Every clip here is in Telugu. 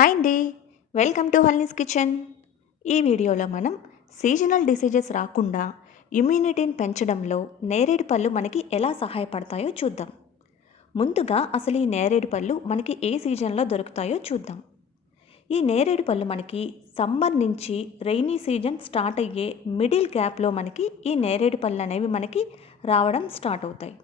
హాయ్ అండి. వెల్కమ్ టు హల్నీస్ కిచెన్. ఈ వీడియోలో మనం సీజనల్ డిసీజెస్ రాకుండా ఇమ్యూనిటీని పెంచడంలో నేరేడు పళ్ళు మనకి ఎలా సహాయపడతాయో చూద్దాం. ముందుగా అసలు ఈ నేరేడు పళ్ళు మనకి ఏ సీజన్లో దొరుకుతాయో చూద్దాం. ఈ నేరేడు పళ్ళు మనకి సమ్మర్ నుంచి రైనీ సీజన్ స్టార్ట్ అయ్యే మిడిల్ గ్యాప్లో మనకి ఈ నేరేడు పళ్ళు అనేవి మనకి రావడం స్టార్ట్ అవుతాయి.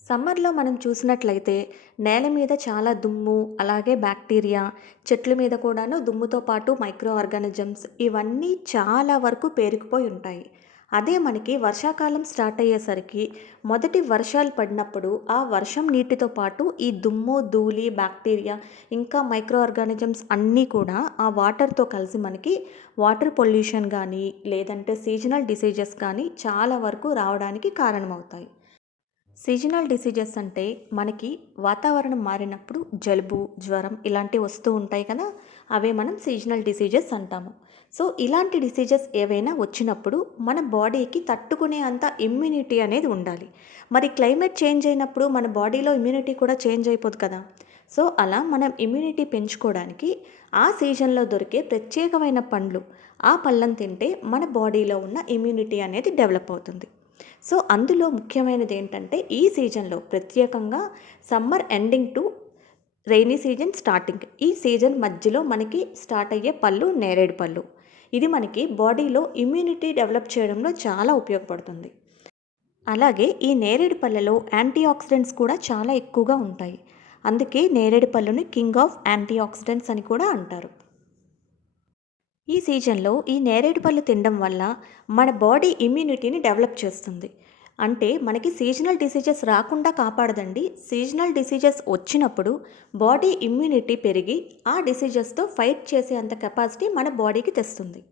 సమ్మర్లో మనం చూసినట్లయితే నేల మీద చాలా దుమ్ము, అలాగే బ్యాక్టీరియా, చెట్ల మీద కూడాను దుమ్ముతో పాటు మైక్రో ఆర్గానిజమ్స్ ఇవన్నీ చాలా వరకు పేరుకుపోయి ఉంటాయి. అదే మనకి వర్షాకాలం స్టార్ట్ అయ్యేసరికి మొదటి వర్షాలు పడినప్పుడు ఆ వర్షం నీటితో పాటు ఈ దుమ్ము, ధూళి, బ్యాక్టీరియా ఇంకా మైక్రో ఆర్గానిజమ్స్ అన్నీ కూడా ఆ వాటర్తో కలిసి మనకి వాటర్ పొల్యూషన్ కానీ లేదంటే సీజనల్ డిసీజెస్ కానీ చాలా వరకు రావడానికి కారణమవుతాయి. సీజనల్ డిసీజెస్ అంటే మనకి వాతావరణం మారినప్పుడు జలుబు, జ్వరం ఇలాంటివి వస్తూ ఉంటాయి కదా! అవే మనం సీజనల్ డిసీజెస్ అంటాము. సో, ఇలాంటి డిసీజెస్ ఏవైనా వచ్చినప్పుడు మన బాడీకి తట్టుకునే అంత ఇమ్యూనిటీ అనేది ఉండాలి. మరి క్లైమేట్ చేంజ్ అయినప్పుడు మన బాడీలో ఇమ్యూనిటీ కూడా చేంజ్ అయిపోదు కదా! సో, అలా మనం ఇమ్యూనిటీ పెంచుకోవడానికి ఆ సీజన్‌లో దొరికే ప్రత్యేకమైన పండ్లు, ఆ పళ్ళను తింటే మన బాడీలో ఉన్న ఇమ్యూనిటీ అనేది డెవలప్ అవుతుంది. సో, అందులో ముఖ్యమైనది ఏంటంటే ఈ సీజన్‌లో ప్రత్యేకంగా summer ending to rainy season starting. ఈ సీజన్ మధ్యలో మనకి స్టార్ట్ అయ్యే పళ్ళు నేరేడు పళ్ళు. ఇది మనకి బాడీలో ఇమ్యూనిటీ డెవలప్ చేయడంలో చాలా ఉపయోగపడుతుంది. అలాగే ఈ నేరేడు పళ్ళలో యాంటీ ఆక్సిడెంట్స్ కూడా చాలా ఎక్కువగా ఉంటాయి. అందుకే నేరేడు పళ్ళుని కింగ్ ఆఫ్ యాంటీ ఆక్సిడెంట్స్ అని కూడా అంటారు. ఈ సీజన్‌లో ఈ నేరేడు పళ్ళు తినడం వల్ల మన బాడీ ఇమ్యూనిటీని డెవలప్ చేస్తుంది. అంటే మనకి సీజనల్ డిసీజెస్ రాకుండా కాపాడదండి. సీజనల్ డిసీజెస్ వచ్చినప్పుడు బాడీ ఇమ్యూనిటీ పెరిగి ఆ డిసీజెస్‌తో ఫైట్ చేసే అంత కెపాసిటీ మన బాడీకి తెస్తుంది.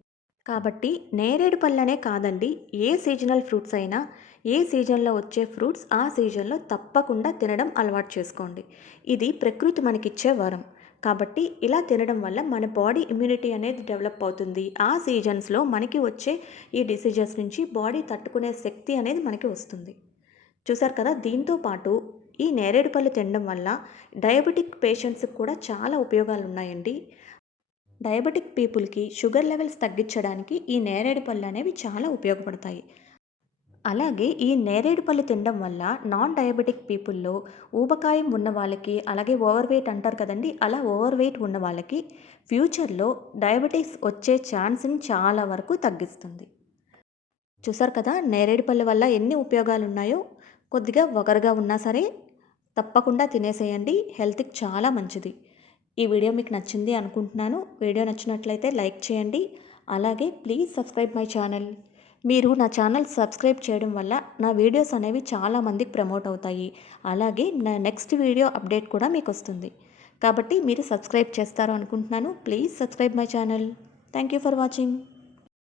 కాబట్టి నేరేడు పళ్ళనే కాదండి, ఏ సీజనల్ ఫ్రూట్స్ అయినా, ఏ సీజన్‌లో వచ్చే ఫ్రూట్స్ ఆ సీజన్‌లో తప్పకుండా తినడం అలవాటు చేసుకోండి. ఇది ప్రకృతి మనకిచ్చే వరం. కాబట్టి ఇలా తినడం వల్ల మన బాడీ ఇమ్యూనిటీ అనేది డెవలప్ అవుతుంది. ఆ సీజన్స్‌లో మనకి వచ్చే ఈ డిసీజెస్ నుంచి బాడీ తట్టుకునే శక్తి అనేది మనకి వస్తుంది. చూసారు కదా! దీంతో పాటు ఈ నేరేడు పళ్ళు తినడం వల్ల డయాబెటిక్ పేషెంట్స్‌కి కూడా చాలా ఉపయోగాలున్నాయండి. డయాబెటిక్ పీపుల్కి షుగర్ లెవెల్స్ తగ్గించడానికి ఈ నేరేడు పళ్ళు అనేవి చాలా ఉపయోగపడతాయి. అలాగే ఈ నేరేడు పళ్ళు తినడం వల్ల నాన్ డయాబెటిక్ పీపుల్లో ఊబకాయం ఉన్న వాళ్ళకి, అలాగే ఓవర్ వెయిట్ అంటారు కదండి, అలా ఓవర్ వెయిట్ ఉన్న వాళ్ళకి ఫ్యూచర్లో డయాబెటీస్ వచ్చే ఛాన్స్ని చాలా వరకు తగ్గిస్తుంది. చూసారు కదా నేరేడు పళ్ళు వల్ల ఎన్ని ఉపయోగాలు ఉన్నాయో. కొద్దిగా వగరుగా ఉన్నా సరే తప్పకుండా తినేసేయండి, హెల్త్కి చాలా మంచిది. ఈ వీడియో మీకు నచ్చింది అనుకుంటున్నాను. వీడియో నచ్చినట్లయితే లైక్ చేయండి. అలాగే ప్లీజ్ సబ్స్క్రైబ్ మై ఛానల్. మీరు నా ఛానల్ సబ్స్క్రైబ్ చేయడం వల్ల నా వీడియోస్ అనేవి చాలా మందికి ప్రమోట్ అవుతాయి. అలాగే నా నెక్స్ట్ వీడియో అప్డేట్ కూడా మీకు వస్తుంది. కాబట్టి మీరు సబ్స్క్రైబ్ చేస్తారు అనుకుంటున్నాను. Please subscribe my channel. Thank you for watching.